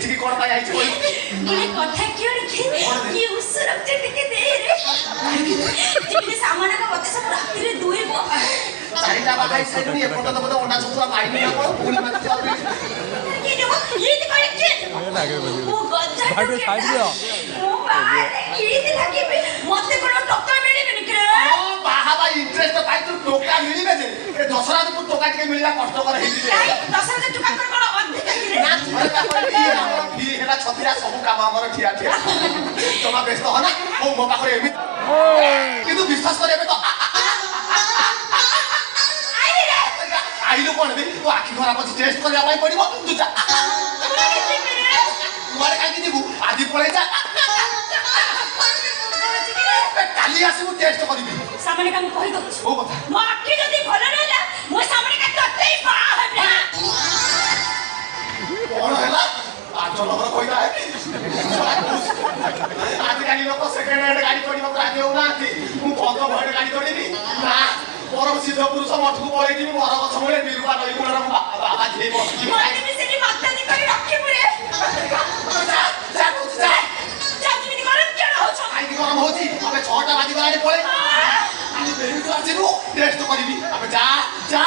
ଏଠିକି କ'ଣ ପାଇଁ ଆଇଛି କହିଲୁ? ଗୋଟେ କଥା କି ଉସୁରକ୍ତ ଟିକେ ଦେରେ ଯେମିତି ସାମାନ୍ୟ ମତେ ସବୁ ରାତିରେ ଦୁଇବ। ଚାରିଟା ବାହା ହେଇ ସାରିଲୁଣି ଏପର୍ଯ୍ୟନ୍ତ ବୋଧେ ଅଣ୍ଡା ଛତୁଆ ପାଇନି ନା କ'ଣ? ପୁଣି ମାନେ ଇଣ୍ଟରେଷ୍ଟ ପାଇ ତୁ ଟୋକା ମିଳିବେ ଯେ ଏ ଦଶହରାକୁ ଟୋକା ଟିକେ ମିଳିବା କଷ୍ଟକର ହେଇଯିବେ। ହେଲା ଛତିଆ ସବୁ କାମ ଆମର ଠିଆ ଠିଆ ଜମା ବ୍ୟସ୍ତ ହନା। ହଉ ମୋ ପାଖରେ ଏମିତି କିନ୍ତୁ ବିଶ୍ୱାସ କରି ଏବେ ତ ଆଇଲୁ କ'ଣ ବି ତୋ ଆଖି ଖରାପ ଅଛି ଟେଷ୍ଟ କରିବା ପାଇଁ ପଡ଼ିବ। ତୁ ଯା କୁଆଡ଼େ କାହିଁକି ଯିବୁ ଆଜି ପଳେଇ ଯା କାଲି ଆସିବୁ ଟେଷ୍ଟ କରିବି। ସାମାନ୍ୟ କାମ କହିଦଉଛି କୋଉ କଥା? ମୋ ଆଖି ଯଦି ଭଲ ରହିଲା ମୁଁ ସାମାନ୍ୟ ତତେଇ ବାହା ହେବି। କ'ଣ ହେଲା? ପାଞ୍ଚ ନମ୍ବର କହିଲା ଆଜିକାଲି ଲୋକ ସେକେଣ୍ଡ ହ୍ୟାଣ୍ଡ ଗାଡ଼ି ଚଢ଼ିବାକୁ ରାଜି ହେଉନାହାନ୍ତି। ମୁଁ 15 ହ୍ୟାଣ୍ଡ ଗାଡ଼ି ଚଢ଼ିବି ନା ବରଂ ସିଦ୍ଧ ପୁରୁଷ ମଠକୁ ପଳେଇଯିବି ବର ଗଛ ମୂଳେ ବିରୁବା ନଈ କୂଳର ବାବା ଝିଅ ବସିଯିବି। କାହିଁକି ଗରମ ହଉଛି? ଆମେ 6ଟା ବାଜିଗଲାଣି ପଳେଇ ଆସିବୁ ଟେଷ୍ଟ କରିବି। ଆମେ ଯା ଯା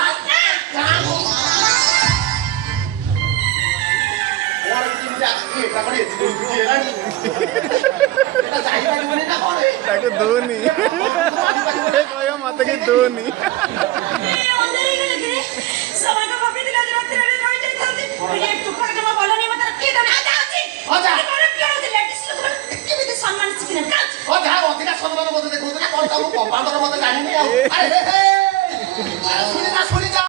ତାକୁ ଦଉନି କହିବ ମତେ କି ଦଉନି। ଅଧିକା ସମ୍ମାନ ମତେ ଦେଖାଉଥିଲା କ'ଣ ମତେ ଜାଣିନି ଆଉ